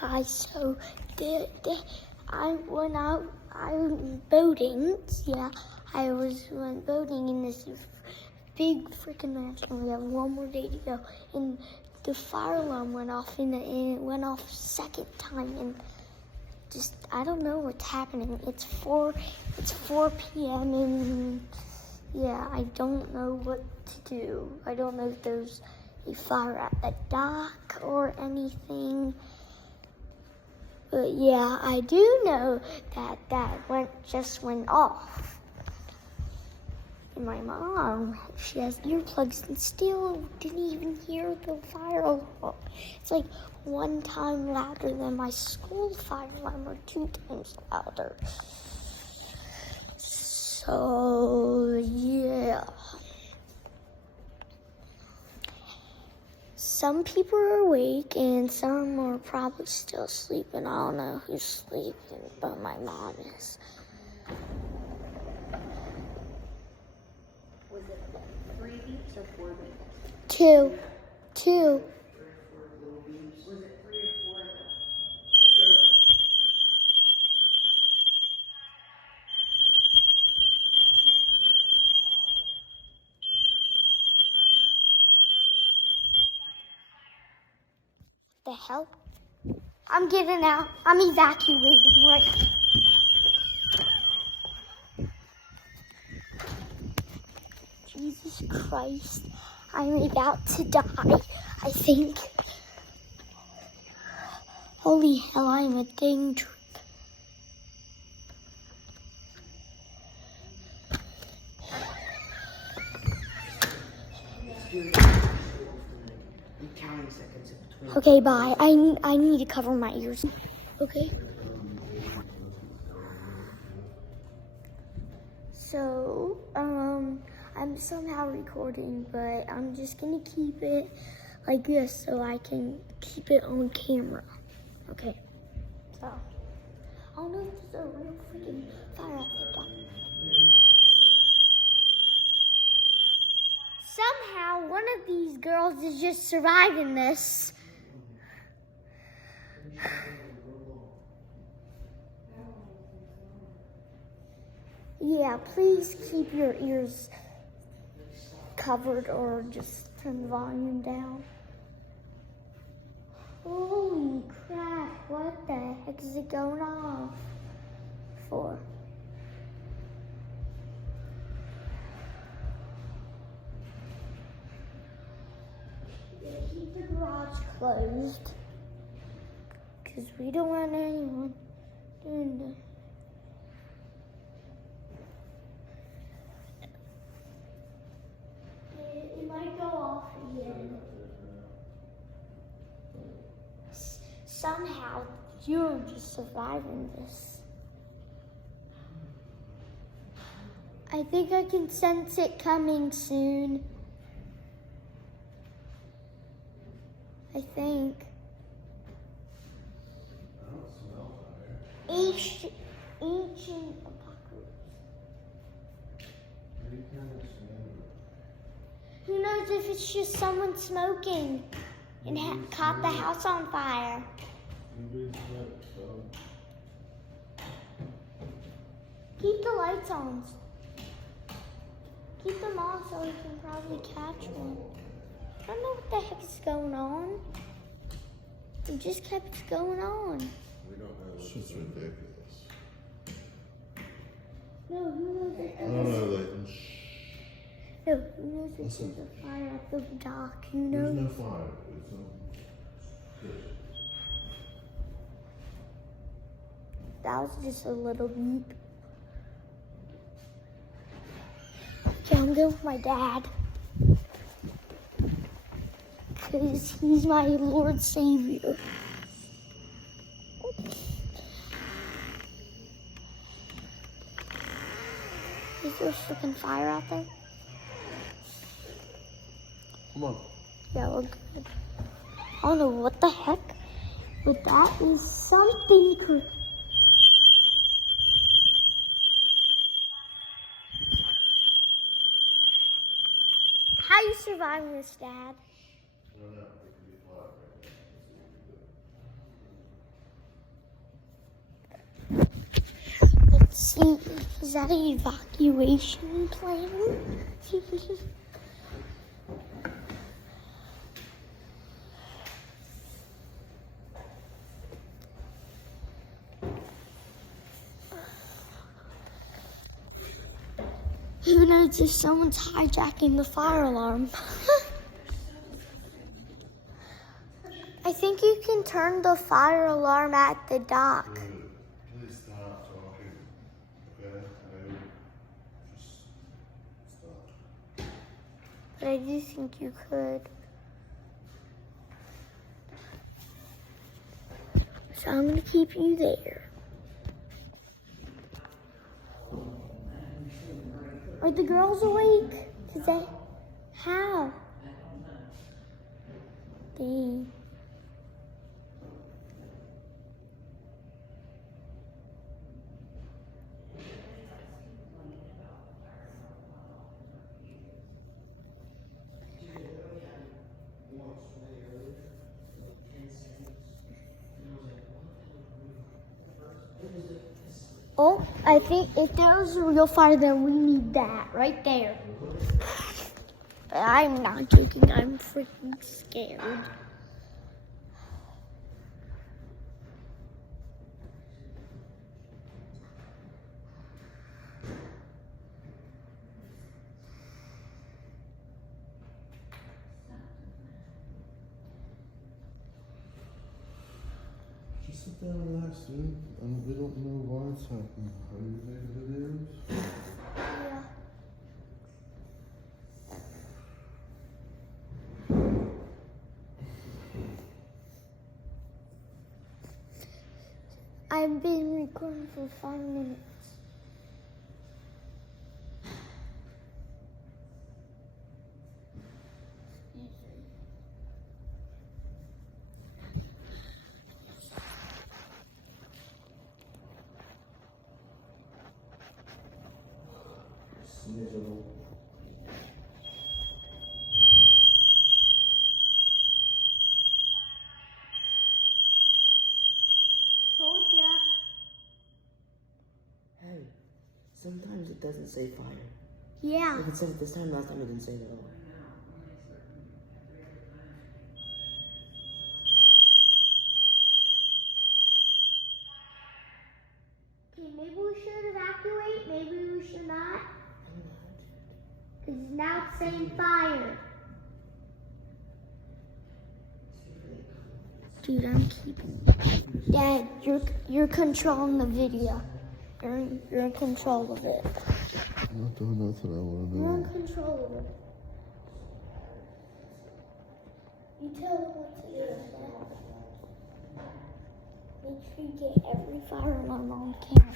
guys, so I went out. I was boating. Yeah, went boating in this big freaking mansion. We have one more day to go, and the fire alarm went off, and it went off second time, and just I don't know what's happening. It's 4 p.m. and yeah, I don't know what to do. I don't know if there's a fire at the dock or anything. But yeah, I do know that just went off. And my mom, she has earplugs and still didn't even hear the fire alarm. It's like 1 time louder than my school fire alarm, or 2 times louder. So yeah. Some people are awake and some are probably still sleeping. I don't know who's sleeping, but my mom is. Was it 3 beeps or 4 beeps? 2. Was it 3 or 4 though? The hell? I'm getting out. I'm evacuating right. Jesus Christ. I'm about to die, I think. Holy hell, I'm a dang trip. I'm counting seconds in between. Okay, bye. I need to cover my ears. Okay. So, I'm somehow recording, but I'm just gonna keep it like this so I can keep it on camera. Okay. So, I don't know if there's a real freaking fire out there. Somehow, one of these girls is just surviving this. Yeah, please keep your ears covered or just turn the volume down. Holy crap, what the heck is it going off for? Keep the garage closed, because we don't want anyone doing that. It might go off again. Somehow, you're just surviving this. I think I can sense it coming soon. I think. Ancient apocalypse. Who knows if it's just someone smoking and caught the house on fire. Keep the lights on. Keep them on so we can probably catch one. I don't know what the heck is going on. It just kept going on. We don't know. It's just ridiculous. No, who knows if I don't know, Leighton. No, who knows if there's a fire at the dock? Who knows? There's no fire. It's no. That was just a little beep. Okay, I'm going with my dad. Because he's my Lord Savior. Is there a freaking fire out there? Come on. Yeah, we're good. I don't know what the heck, but that is something. How you surviving this, Dad? I don't know. It could be fire right Is that an evacuation plan? Who knows if someone's hijacking the fire alarm? I think you can turn the fire alarm at the dock. Please stop talking. Okay? Just stop. But I do think you could. So I'm gonna keep you there. Are the girls awake? Cause they how? Dang. Oh, I think if there's a real fire, then we need that right there. But I'm not joking. I'm freaking scared. Just sit down and relax, dude. And we don't know why it's happening. Are you making videos? Yeah. I've been recording for 5 minutes. Told ya. Hey, sometimes it doesn't say fire. Yeah. Like it said it this time, last time it didn't say it at all. Okay, maybe we should evacuate. Maybe we should not. Because now it's saying fire. Dude, I'm keeping. Dad, you're controlling the video. You're in control of it. I'm not doing nothing. I want to You're in know. control of it. You tell them what to do. Okay? Make sure you get every fire alarm on camera.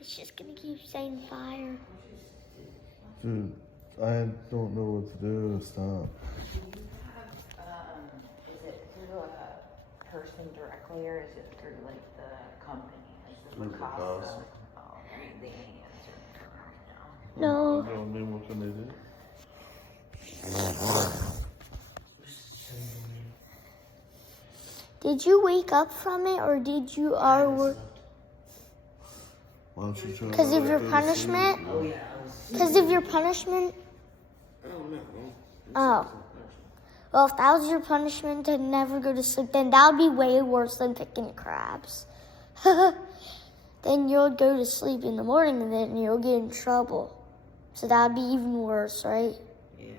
It's just gonna keep saying fire. Dude, I don't know what to do. Stop. Is it through a person directly or is it through like the company? Like Through the the Casa? Casa. Oh, they ain't answering. No. I mean, what can they do? Did you wake up from it or did you or Why don't you try because to of your go to punishment? sleep, Oh bro? yeah, I was. Because of your punishment? Oh no. Oh. Well, if that was your punishment to never go to sleep, then that would be way worse than picking crabs. Then you'll go to sleep in the morning and then you'll get in trouble. So that would be even worse, right? Yeah.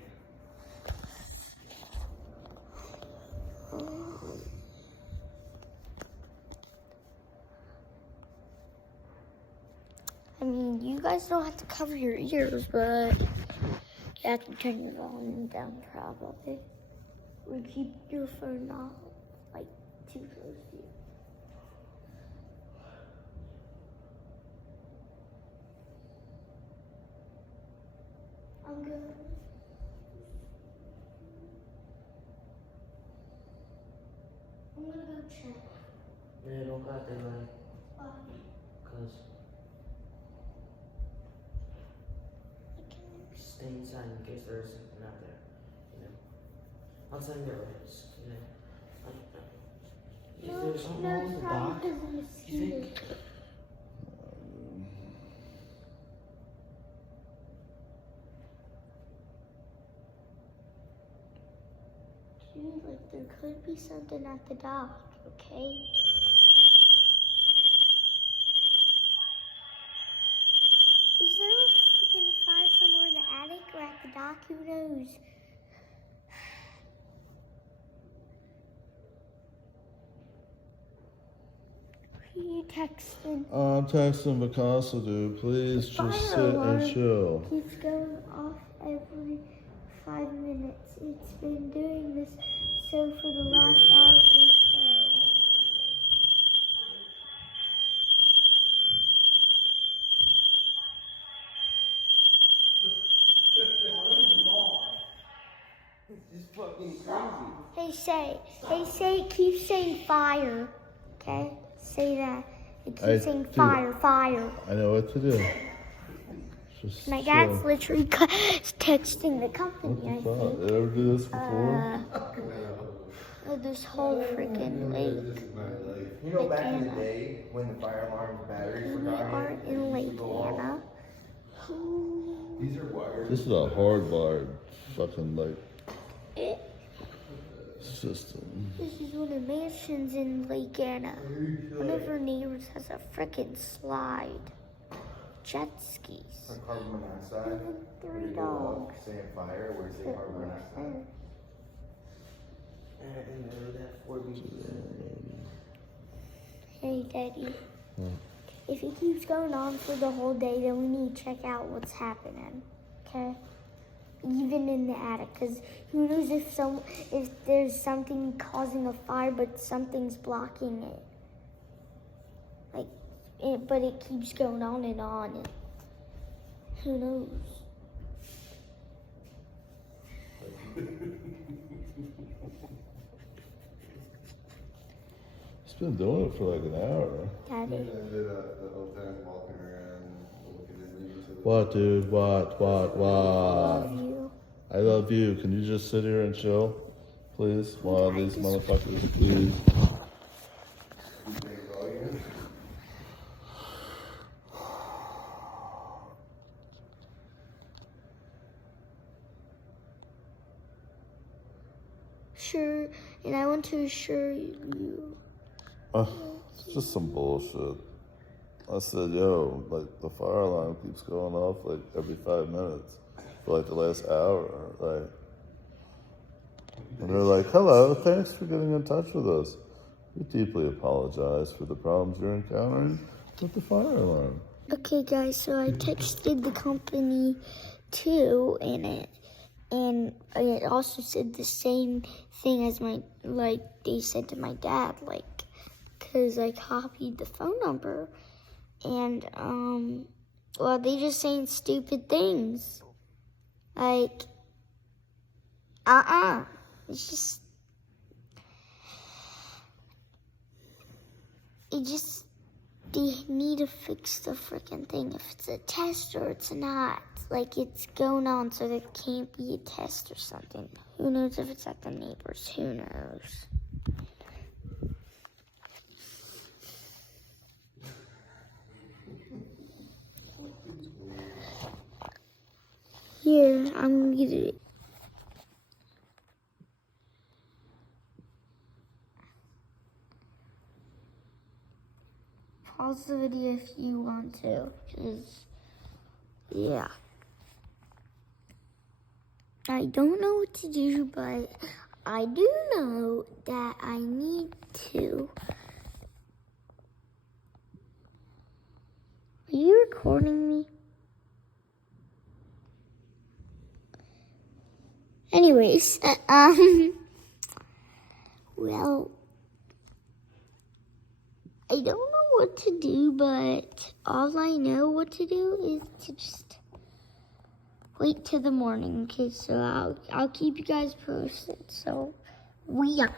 I mean, you guys don't have to cover your ears, but you have to turn your volume down probably. Or keep your phone not like too close to you. I'm good. I'm gonna go check. Yeah, don't got that like, Why? cause stay inside in case there's something out there, you know. I'll tell you what. Is No, there something no, wrong it's with the probably dock? because of You mosquitoes. think? Dude, like there could be something at the dock, okay? Is there a freaking fire somewhere in the attic or at the dock? Who knows? Who are you texting? I'm texting Picasso, dude. Please The just fire sit alarm and chill. keeps going off every 5 minutes. It's been doing this so for the last hour or so. It's just fucking crazy. Hey, say, keep saying fire. Okay? Say that. It keeps saying dude, fire, fire. I know what to do. Just My chill. dad's literally texting the company, What I the fuck? think. You ever do this before? This whole freaking lake. You know, back in the day when the fire alarm's batteries were We dying, are it in used Lake to go off. Anna. These are wires. This is a hardwired fucking like It, system. this is one of the mansions in Lake Anna. One of our neighbors has a freaking slide. Jet skis. Like carbon monoxide. And Where 3 they go off, dogs. saying fire, where they say carbon monoxide. And that 4 beaches. Hey, Daddy. If it keeps going on for the whole day, then we need to check out what's happening. Okay? Even in the attic, because who knows if there's something causing a fire, but something's blocking it. But it keeps going on and on. And who knows? It's been doing it for like an hour. Daddy. The whole time walking around, looking at me. What, dude? What? Love you. I love you. Can you just sit here and chill, please? While these motherfuckers, please. Sure, and I want to assure you. It's just some bullshit. I said, yo, like the fire alarm keeps going off like every 5 minutes for like the last hour, like. And they're like, hello, thanks for getting in touch with us. We deeply apologize for the problems you're encountering with the fire alarm. Okay, guys, so I texted the company too, and it also said the same thing as they said to my dad, because I copied the phone number, and, well, they just saying stupid things, it's just, they need to fix the freaking thing. If it's a test or it's not, it's going on, so there can't be a test or something. Who knows if it's at the neighbors? Who knows? Here, I'm gonna get it. Pause the video if you want to, because, yeah. I don't know what to do, but I do know that I need to. Are you recording me? Anyways, well, I don't know what to do, but all I know what to do is to just wait till the morning. Okay, so I'll keep you guys posted. So we are.